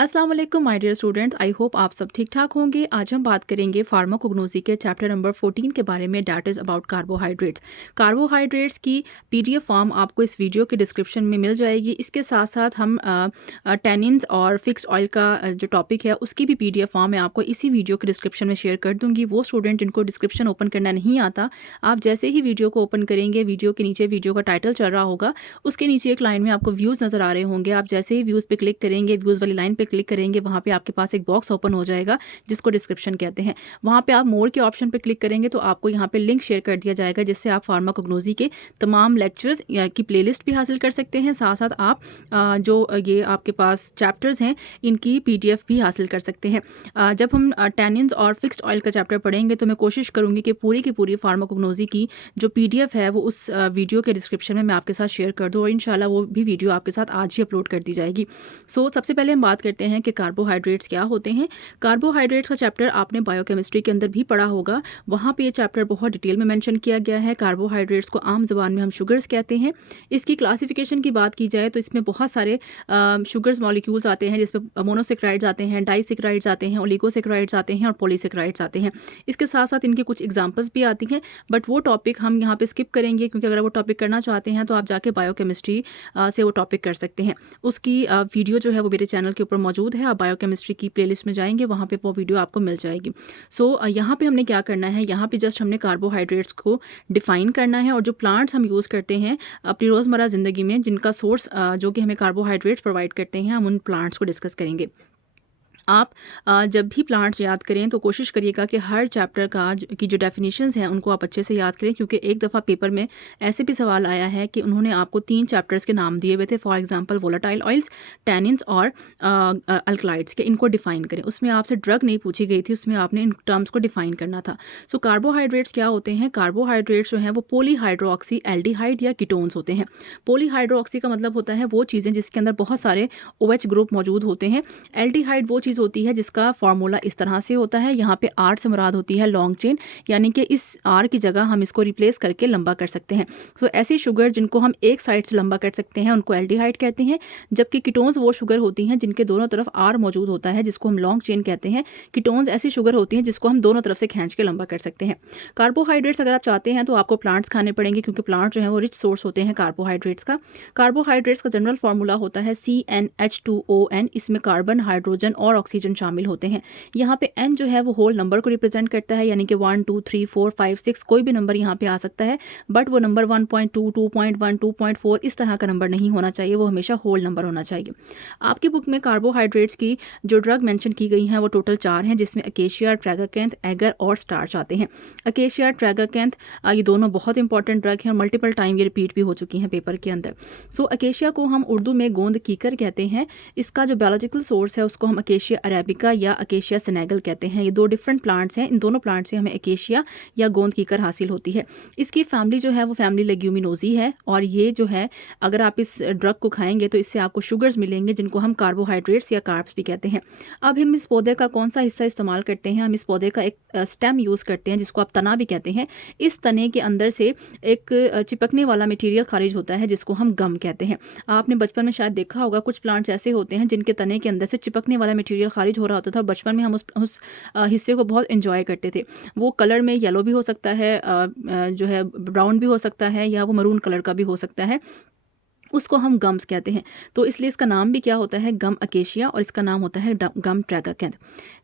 अस्सलाम वालेकुम my dear students, I hope आप सब ठीक ठाक होंगे। आज हम बात करेंगे फार्माकोग्नोसी के चैप्टर नंबर 14 के बारे में, that is about carbohydrates. Carbohydrates की पीडीएफ फॉर्म आपको इस वीडियो के डिस्क्रिप्शन में मिल जाएगी। इसके साथ साथ हम टैनिन्स और फिक्स्ड ऑयल का जो टॉपिक है उसकी भी पीडीएफ फॉर्म मैं आपको इसी वीडियो के डिस्क्रिप्शन में शेयर कर दूँगी। वो स्टूडेंट जिनको डिस्क्रिप्शन ओपन करना नहीं आता, आप जैसे ही वीडियो को ओपन करेंगे, वीडियो के नीचे वीडियो का टाइटल चल रहा होगा, उसके नीचे एक लाइन में आपको व्यूज़ नज़र आ रहे होंगे। आप जैसे ही व्यूज़ पे क्लिक करेंगे, व्यूज़ वाली लाइन पे क्लिक करेंगे, वहाँ पे आपके पास एक बॉक्स ओपन हो जाएगा जिसको डिस्क्रिप्शन कहते हैं। वहाँ पे आप मोर के ऑप्शन पे क्लिक करेंगे तो आपको यहाँ पे लिंक शेयर कर दिया जाएगा, जिससे आप फार्माकोग्नोसी के तमाम लेक्चर्स की प्लेलिस्ट भी हासिल कर सकते हैं। साथ साथ आप जो ये आपके पास चैप्टर्स हैं इनकी पीडीएफ भी हासिल कर सकते हैं। जब हम टैनिन्स और फिक्स्ड ऑयल का चैप्टर पढ़ेंगे तो मैं कोशिश करूँगी कि पूरी की पूरी फार्माकोग्नोसी की जो पीडीएफ है वो उस वीडियो के डिस्क्रिप्शन में मैं आपके साथ शेयर कर दूँ, और इंशाल्लाह वो भी वीडियो आपके साथ आज ही अपलोड कर दी जाएगी। सबसे पहले हम बात करते हैं कि कार्बोहाइड्रेट्स क्या होते हैं। कार्बोहाइड्रेट्स का चैप्टर आपने बायोकेमिस्ट्री के अंदर भी पढ़ा होगा। वहाँ पे ये चैप्टर बहुत डिटेल में मेंशन किया गया है। कार्बोहाइड्रेट्स को आम ज़बान में हम शुगर्स कहते हैं। इसकी क्लासिफिकेशन की बात की जाए तो इसमें बहुत सारे शुगर्स मॉलिक्यूल्स आते हैं, जिसमें मोनोसेक्राइड्स आते हैं, डाइसेक्राइड्स आते हैं, ओलिगोसेक्राइड्स आते हैं और पॉलीसेक्राइड्स आते हैं। इसके साथ साथ इनकी कुछ एग्जांपल्स भी आती हैं, बट वो टॉपिक हम यहाँ पे स्किप करेंगे, क्योंकि अगर वो टॉपिक करना चाहते हैं तो आप जाके बायोकेमिस्ट्री से वो टॉपिक कर सकते हैं। उसकी वीडियो जो है वो मेरे चैनल के ऊपर मौजूद है। आप बायोकेमिस्ट्री की प्लेलिस्ट में जाएंगे, वहाँ पे वो वीडियो आपको मिल जाएगी। यहाँ पे हमने क्या करना है, यहाँ पे जस्ट हमने कार्बोहाइड्रेट्स को डिफाइन करना है, और जो प्लांट्स हम यूज़ करते हैं अपनी रोज़मर्रा ज़िंदगी में, जिनका सोर्स जो कि हमें कार्बोहाइड्रेट्स प्रोवाइड करते हैं, हम उन प्लांट्स को डिस्कस करेंगे। आप जब भी प्लांट्स याद करें तो कोशिश करिएगा कि हर चैप्टर की जो डेफिनेशंस हैं उनको आप अच्छे से याद करें, क्योंकि एक दफ़ा पेपर में ऐसे भी सवाल आया है कि उन्होंने आपको 3 चैप्टर्स के नाम दिए हुए थे, for example volatile oils, tannins और अल्कलाइड्स के, इनको डिफ़ाइन करें। उसमें आपसे ड्रग नहीं पूछी गई थी, उसमें आपने इन टर्म्स को डिफ़ाइन करना था। कार्बोहाइड्रेट्स क्या होते हैं? कार्बोहाइड्रेट्स जो हैं वो पॉलीहाइड्रोक्सी एल्डिहाइड या कीटोन्स होते हैं। पॉलीहाइड्रोक्सी का मतलब होता है वो चीज़ें जिसके अंदर बहुत सारे OH ग्रुप मौजूद होते हैं। एल्डिहाइड वो चीज़ होती है जिसका फार्मूला इस तरह से होता है। यहाँ पे आर से मुराद होती है लॉन्ग चेन, यानी कि इस आर की जगह हम इसको रिप्लेस करके लंबा कर सकते हैं। ऐसी शुगर जिनको हम एक साइड से लंबा कर सकते हैं उनको एल्डिहाइड कहते हैं, जबकि कीटोन्स वो शुगर होती हैं जिनके दोनों तरफ आर मौजूद होता है, जिसको हम लॉन्ग चेन कहते हैं। कीटोन्स ऐसी शुगर होती हैं जिसको हम दोनों तरफ से खींच के लंबा कर सकते हैं। कार्बोहाइड्रेट्स अगर आप चाहते हैं तो आपको प्लांट्स खाने पड़ेंगे, क्योंकि प्लांट जो है वो रिच सोर्स होते हैं कार्बोहाइड्रेट्स का। कार्बोहाइड्रेट्स का जनरल फार्मूला होता है CnH2ON। इसमें कार्बन, हाइड्रोजन और ऑक्सीजन शामिल होते हैं। यहाँ पे n जो है वो होल नंबर को रिप्रेजेंट करता है, यानी कि 1 2 3 4 5 6 कोई भी नंबर यहाँ पे आ सकता है, बट वो नंबर 1.2 2.1 2.4 इस तरह का नंबर नहीं होना चाहिए, वो हमेशा होल नंबर होना चाहिए। आपकी बुक में कार्बोहाइड्रेट्स की जो ड्रग मेंशन की गई हैं वो टोटल 4 हैं, जिसमें अकेशिया, ट्रैगाकैंथ, एगर और स्टार्च आते हैं। अकेशिया, ट्रैगाकैंथ ये दोनों बहुत इंपॉर्टेंट ड्रग हैं और मल्टीपल टाइम ये रिपीट भी हो चुकी हैं पेपर के अंदर। अकेशिया को हम उर्दू में गोंद कीकर कहते हैं। इसका जो बायोलॉजिकल सोर्स है उसको हम अकेशिया अरेबिका या अकेशिया सेनेगल कहते हैं। ये 2 डिफरेंट प्लांट्स हैं। इन दोनों प्लांट से हमें अकेशिया या गोंद कीकर हासिल होती है। इसकी फैमिली जो है वो फैमिली लेग्यूमिनोजी है, और ये जो है अगर आप इस ड्रग को खाएंगे तो इससे आपको शुगर्स मिलेंगे, जिनको हम कार्बोहाइड्रेट्स या कार्ब्स भी कहते हैं। अब हम इस पौधे का कौन सा हिस्सा इस्तेमाल करते हैं? हम इस पौधे का एक स्टेम यूज़ करते हैं, जिसको आप तना भी कहते हैं। इस तने के अंदर से एक चिपकने वाला मटीरियल खारिज होता है, जिसको हम गम कहते हैं। आपने बचपन में शायद देखा होगा, कुछ प्लांट्स ऐसे होते हैं जिनके तने के अंदर से चिपकने वाला मटीरियल खारिज हो रहा होता था। बचपन में हम उस हिस्से को बहुत एंजॉय करते थे। वो कलर में येलो भी हो सकता है, जो है ब्राउन भी हो सकता है, या वो मरून कलर का भी हो सकता है। उसको हम गम्स कहते हैं। तो इसलिए इसका नाम भी क्या होता है? गम अकेशिया, और इसका नाम होता है गम ट्रैगाकैंथ।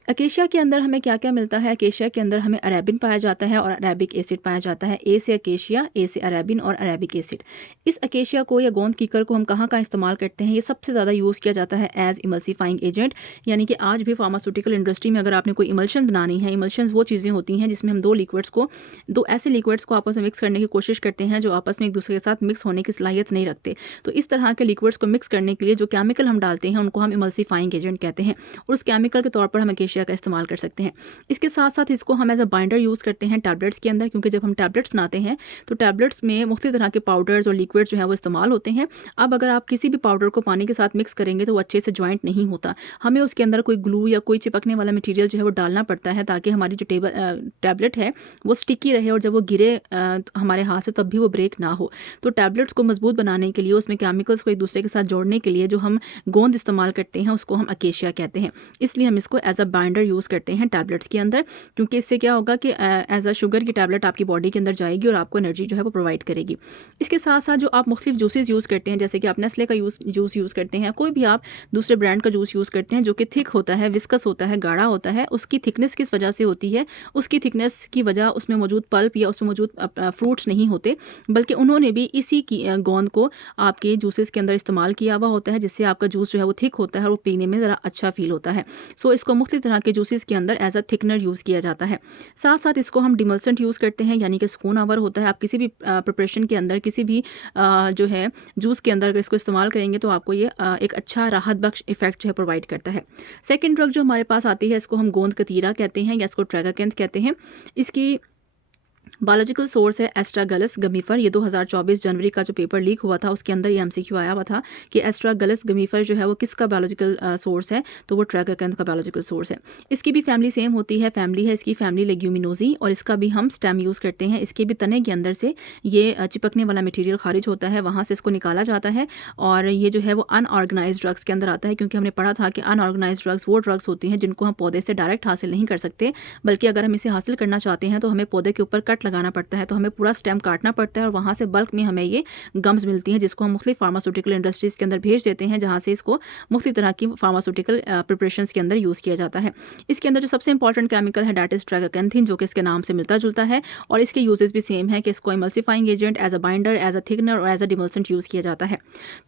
अकेशिया के अंदर हमें क्या क्या मिलता है? अकेशिया के अंदर हमें अरेबिन पाया जाता है और अरेबिक एसिड पाया जाता है। ए से अकेशिया, ए से अरेबिन और अरेबिक एसिड। इस अकेशिया को या गोंद कीकर को हम कहाँ कहाँ इस्तेमाल करते हैं? ये सबसे ज़्यादा यूज़ किया जाता है एज इमल्सीफाइंग एजेंट, यानी कि आज भी फार्मास्यूटिकल इंडस्ट्री में अगर आपने कोई इमल्शन बनानी है, इमल्शंस वो चीज़ें होती हैं जिसमें हम दो ऐसे लिक्विड्स को आपस में मिक्स करने की कोशिश करते हैं जो आपस में एक दूसरे के साथ मिक्स होने की सलाहियत नहीं रखते। तो इस तरह के लिक्विड्स को मिक्स करने के लिए जो केमिकल हम डालते हैं उनको हम इमल्सीफाइंग एजेंट कहते हैं, और उस केमिकल के तौर पर हम अकेशिया का इस्तेमाल कर सकते हैं। इसके साथ साथ इसको हम एज अ बाइंडर यूज़ करते हैं टैबलेट्स के अंदर, क्योंकि जब हम टैबलेट्स बनाते हैं तो टैबलेट्स में मुख्तलिफ तरह के पाउडर्स और लिक्विड्स जो है वो इस्तेमाल होते हैं। अब अगर आप किसी भी पाउडर को पानी के साथ मिक्स करेंगे तो वो अच्छे से ज्वाइंट नहीं होता। हमें उसके अंदर कोई ग्लू या कोई चिपकने वाला मटीरियल जो है वो डालना पड़ता है, ताकि हमारी जो टैबलेट है वो स्टिकी रहे, और जब वो गिरे हमारे हाथ से तब भी वो ब्रेक ना हो। तो टैबलेट्स को मजबूत बनाने के लिए उसमें केमिकल्स को एक दूसरे के साथ जोड़ने के लिए जो हम गोंद इस्तेमाल करते हैं उसको हम अकेशिया कहते हैं। इसलिए हम इसको एज अ बाइंडर यूज़ करते हैं टैबलेट्स के अंदर, क्योंकि इससे क्या होगा कि एज अ शुगर की टैबलेट आपकी बॉडी के अंदर जाएगी और आपको एनर्जी जो है वो प्रोवाइड करेगी। इसके साथ साथ जो आप मुख्तलिफ जूसेस यूज़ करते हैं, जैसे कि आप नेस्ले का जूस यूज़ करते हैं, कोई भी आप दूसरे ब्रांड का जूस यूज़ करते हैं जो कि थिक होता है, विस्कस होता है, गाढ़ा होता है, उसकी थिकनेस किस वजह से होती है? उसकी थिकनेस की वजह उसमें मौजूद पल्प या उसमें मौजूद फ्रूट्स नहीं होते, बल्कि उन्होंने भी इसी की गोंद को आपके जूसेस के अंदर इस्तेमाल किया हुआ होता है, जिससे आपका जूस जो है वो थिक होता है और वो पीने में ज़रा अच्छा फील होता है। सो इसको मुख्तलिफ तरह के जूसेस के अंदर एज अ थिकनर यूज़ किया जाता है। साथ साथ इसको हम डिमल्सेंट यूज़ करते हैं, यानी कि सुकून आवर होता है। आप किसी भी प्रिपरेशन के अंदर, किसी भी जो है जूस के अंदर अगर इसको इस्तेमाल करेंगे तो आपको ये एक अच्छा राहत बख्श इफेक्ट जो है प्रोवाइड करता है। सेकेंड ड्रग जो हमारे पास आती है, इसको हम गोंद कतीरा कहते हैं या इसको ट्रैगाकेंथ कहते हैं। इसकी बायोलॉजिकल सोर्स है एस्ट्रागलस गमीफर। ये 2024 जनवरी का जो पेपर लीक हुआ था उसके अंदर ये एमसीक्यू आया हुआ था कि एस्ट्रागलस गमीफर जो है वो किसका बायोलॉजिकल सोर्स है, तो वो ट्रैगाकेंथ का बायोलॉजिकल सोर्स है। इसकी भी फैमिली सेम होती है, फैमिली है इसकी फैमिली लेग्यूमिनोजी, और इसका भी हम स्टेम यूज़ करते हैं। इसके भी तने के अंदर से ये चिपकने वाला मटीरियल खारिज होता है, वहाँ से इसको निकाला जाता है और ये जो है वो अनऑर्गेनाइज ड्रग्स के अंदर आता है, क्योंकि हमने पढ़ा था कि अनऑर्गेनाइज ड्रग्स वो ड्रग्स होती हैं जिनको हम पौधे से डायरेक्ट हासिल नहीं कर सकते, बल्कि अगर हम इसे हासिल करना चाहते हैं तो हमें पौधे के ऊपर कट लगाना पड़ता है, तो हमें पूरा स्टेम काटना पड़ता है और वहाँ से बल्क में हमें ये गम्स मिलती हैं, जिसको हम मुख्तलिफ फार्मास्यूटिकल इंडस्ट्रीज़ के अंदर भेज देते हैं, जहाँ से इसको मुख्तलिफ तरह की फार्मास्यूटिकल प्रिपरेशंस के अंदर यूज़ किया जाता है। इसके अंदर जो सबसे इंपॉर्टेंट केमिकल है डैट इज़ ट्रैगाकेंथिन, जो कि इसके नाम से मिलता जुलता है, और इसके यूजेस भी सेम है कि इसको emulsifying agent, as a binder, as a thickener और एज अ डिमल्सेंट यूज़ किया जाता है।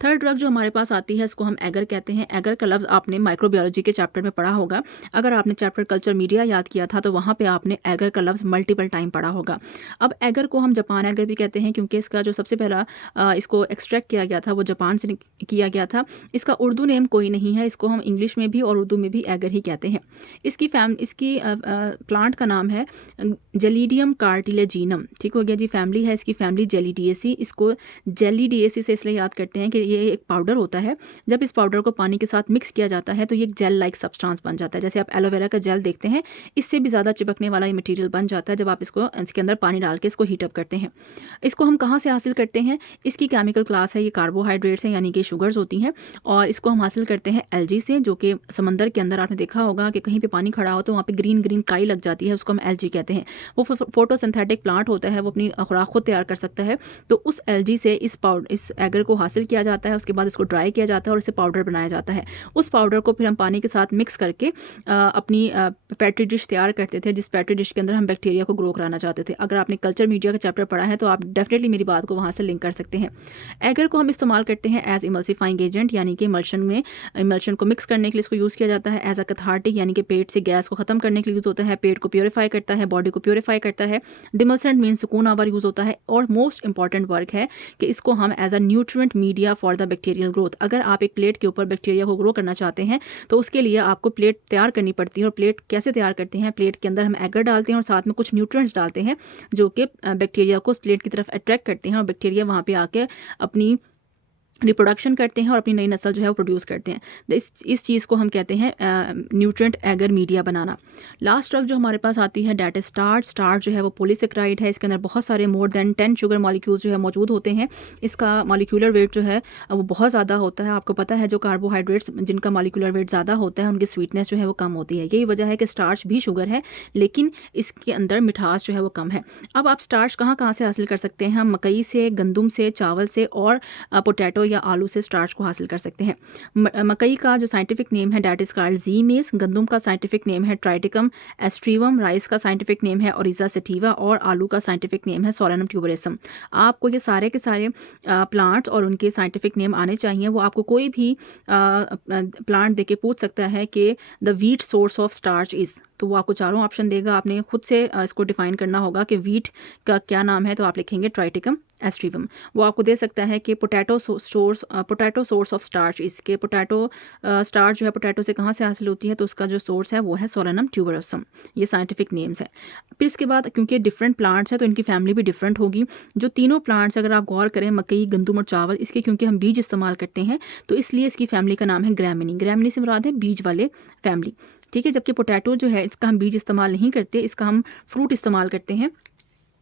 थर्ड ड्रग जो हमारे पास आती है इसको हम एगर कहते हैं। एगर का लफ्ज़ आपने माइक्रोबायोलॉजी के चैप्टर में पढ़ा होगा। अगर आपने चैप्टर कल्चर मीडिया याद किया था तो वहाँ पर आपने एगर का लफ्ज़ मल्टीपल टाइम पढ़ा होगा। अब एगर को हम जापान एगर भी कहते हैं, क्योंकि इसका जो सबसे पहला इसको एक्सट्रैक्ट किया गया था वो जापान से किया गया था। इसका उर्दू नेम कोई नहीं है, इसको हम इंग्लिश में भी और उर्दू में भी एगर ही कहते हैं। इसकी प्लांट का नाम है जेलिडियम कार्टिलेजिनम। ठीक हो गया जी। फैमिली है इसकी फैमिली जेलिडिएसी। इसको जेलिडिएसी से इसलिए याद करते हैं कि ये एक पाउडर होता है। जब इस पाउडर को पानी के साथ मिक्स किया जाता है तो ये एक जेल लाइक सब्सटेंस बन जाता है। जैसे आप एलोवेरा का जेल देखते हैं, इससे भी ज़्यादा चिपकने वाला ये मटेरियल बन जाता है जब आप इसको इसके अंदर पानी डाल के इसको हीटअप करते हैं। इसको हम कहाँ से हासिल करते हैं? इसकी केमिकल क्लास है, ये कार्बोहाइड्रेट्स हैं, यानी कि शुगर्स होती हैं, और इसको हम हासिल करते हैं एल्गी से, जो कि समंदर के अंदर आपने देखा होगा कि कहीं पे पानी खड़ा हो तो वहाँ पे ग्रीन ग्रीन काई लग जाती है, उसको हम एल्गी कहते हैं। वो फोटोसिंथेटिक प्लांट होता है, वो अपनी खुराक खुद तैयार कर सकता है। तो उस एल्गी से इस एगर को हासिल किया जाता है, उसके बाद इसको ड्राई किया जाता है और इसे पाउडर बनाया जाता है। उस पाउडर को फिर हम पानी के साथ मिक्स करके अपनी पेट्री डिश तैयार करते थे, जिस पेट्री डिश के अंदर हम बैक्टीरिया को ग्रो कराना चाहते थे। अगर आपने कल्चर मीडिया का चैप्टर पढ़ा है तो आप डेफिनेटली मेरी बात को वहाँ से लिंक कर सकते हैं। एगर को हम इस्तेमाल करते हैं एज इमल्सिफाइंग एजेंट, यानी कि इमल्शन को मिक्स करने के लिए इसको यूज़ किया जाता है। एज अ कैथार्टिक, यानी कि पेट से गैस को ख़त्म करने के लिए यूज़ होता है। पेट को प्योरीफाई करता है, बॉडी को प्योरीफाई करता है। डिमल्सेंट मीन सुकून आवर यूज़ होता है। और मोस्ट इंपॉर्टेंट वर्क है कि इसको हम as a nutrient media for the bacterial growth. अगर आप एक प्लेट के ऊपर बैक्टीरिया को ग्रो करना चाहते हैं तो उसके लिए आपको प्लेट तैयार करनी पड़ती है। और प्लेट कैसे तैयार करते हैं? प्लेट के अंदर हम एगर डालते हैं और साथ में कुछ न्यूट्रिएंट्स डालते हैं जो कि बैक्टीरिया को उस प्लेट की तरफ अट्रैक्ट करते हैं, और बैक्टीरिया वहाँ पे आके अपनी रिप्रोडक्शन करते हैं और अपनी नई नस्ल जो है वो प्रोड्यूस करते हैं। तो इस चीज़ को हम कहते हैं न्यूट्रिएंट एगर मीडिया बनाना। लास्ट ड्रग जो हमारे पास आती है डैट इज स्टार्च। स्टार्च जो है वो पॉलीसेकेराइड है। इसके अंदर बहुत सारे मोर देन 10 शुगर मॉलिक्यूल्स जो है मौजूद होते हैं। इसका मॉलिक्यूलर वेट जो है वो बहुत ज़्यादा होता है। आपको पता है जो कार्बोहाइड्रेट्स जिनका मॉलिक्यूलर वेट ज़्यादा होता है उनकी स्वीटनेस जो है वो कम होती है। यही वजह है कि स्टार्च भी शुगर है, लेकिन इसके अंदर मिठास जो है वो कम है। अब आप स्टार्च कहाँ से हासिल कर सकते हैं? हम मकई से, गंदम से, चावल से और पोटैटो या आलू से स्टार्च को हासिल कर सकते हैं। मकई का जो साइंटिफिक नेम है डैट इज कॉल्ड ज़ीमेस। गंदम का साइंटिफिक नेम है ट्राइटिकम एस्ट्रीवम। राइस का साइंटिफिक नेम है ओरिजा सेटिवा। और आलू का साइंटिफिक नेम है सोलेनम ट्यूबरेसम। आपको ये सारे के सारे प्लांट्स और उनके साइंटिफिक नेम आने चाहिए। वो आपको कोई भी प्लांट देके पूछ सकता है कि the wheat source of starch is, तो वो आपको चारों ऑप्शन देगा। आपने खुद से इसको डिफाइन करना होगा कि वीट का क्या नाम है, तो आप लिखेंगे ट्राइटिकम एस्ट्रीवम। वो आपको दे सकता है कि पोटैटो सोर्स ऑफ स्टार्च, इसके पोटैटो स्टार्च जो है पोटैटो से कहाँ से हासिल होती है, तो उसका जो सोर्स है वो है सोलेनम ट्यूबरोसम। ये साइंटिफिक नेम्स है। फिर इसके बाद क्योंकि डिफरेंट प्लांट्स हैं तो इनकी फैमिली भी डिफरेंट होगी। जो तीनों प्लांट्स अगर आप गौर करें, मकई, गंदम और चावल, इसके क्योंकि हम बीज इस्तेमाल करते हैं तो इसलिए इसकी फैमिली का नाम है ग्रैमिनी। ग्रैमिनी से मुराद है बीज वाले फैमिली, ठीक है। जबकि पोटैटो जो है इसका हम बीज इस्तेमाल नहीं करते, इसका हम फ्रूट इस्तेमाल करते हैं।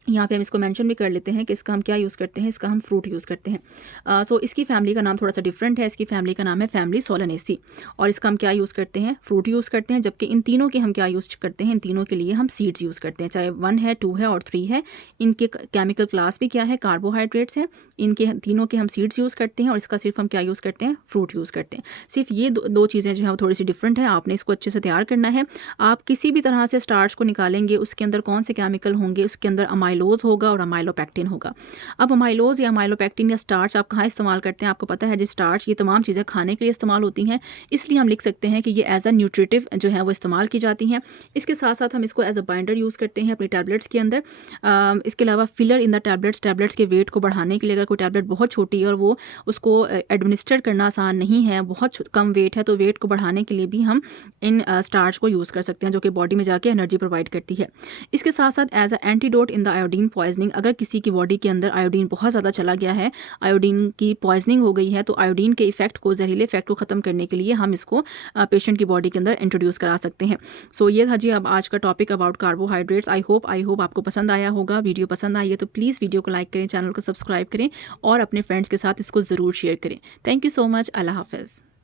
यहाँ पे हम इसको मेंशन भी कर लेते हैं कि इसका हम क्या यूज़ करते हैं, इसका हम फ्रूट यूज़ करते हैं। तो इसकी फैमिली का नाम थोड़ा सा डिफरेंट है, इसकी फैमिली का नाम है फैमिली सोलेनेसी, और इसका हम क्या यूज़ करते हैं, फ्रूट यूज़ करते हैं। जबकि इन तीनों के हम क्या यूज़ करते हैं, इन तीनों के लिए हम सीड्स यूज़ करते हैं, चाहे 1 है, 2 है और 3 है। इनके केमिकल क्लास भी क्या है, कार्बोहाइड्रेट्स हैं। इनके तीनों के हम सीड्स यूज़ करते हैं और इसका सिर्फ हम क्या यूज़ करते हैं, फ्रूट यूज़ करते हैं। सिर्फ ये दो चीज़ें जो है वो थोड़ी सी डिफरेंट है, आपने इसको अच्छे से तैयार करना है। आप किसी भी तरह से स्टार्च को निकालेंगे, उसके अंदर कौन से केमिकल होंगे, उसके अंदर अमाइलोज होगा और अमाइलोपेक्टिन होगा। अब अमाइलोज या अमाइलोपेक्टिन या स्टार्च आप कहाँ इस्तेमाल करते हैं, आपको पता है, जो स्टार्च ये तमाम चीज़ें खाने के लिए इस्तेमाल होती हैं, इसलिए हम लिख सकते हैं कि ये एज अ न्यूट्रिटिव जो है वो इस्तेमाल की जाती हैं। इसके साथ साथ हम इसको एज अ बाइंडर यूज़ करते हैं अपनी टैबलेट्स के अंदर। इसके अलावा फिलर इन द टैबलेट्स के वेट को बढ़ाने के लिए, अगर कोई टैबलेट बहुत छोटी है और वो उसको एडमिनिस्टर करना आसान नहीं है, बहुत कम वेट है, तो वेट को बढ़ाने के लिए भी हम इन स्टार्च को यूज़ कर सकते हैं, जो कि बॉडी में जाके एनर्जी प्रोवाइड करती है। इसके साथ साथ as a antidote in the iodine poisoning, अगर किसी की बॉडी के अंदर आयोडीन बहुत ज़्यादा चला गया है, आयोडीन की पॉइजनिंग हो गई है, तो आयोडीन के इफेक्ट को, जहरीले इफेक्ट को ख़त्म करने के लिए हम इसको पेशेंट की बॉडी के अंदर इंट्रोड्यूस करा सकते हैं। सो ये था जी अब आज का topic about carbohydrates. I hope आपको पसंद आया होगा। वीडियो पसंद आई है तो प्लीज़ वीडियो को लाइक करें, चैनल को सब्सक्राइब करें और अपने फ्रेंड्स के साथ इसको ज़रूर शेयर करें। Thank you so much. अल्लाह हाफ़िज़।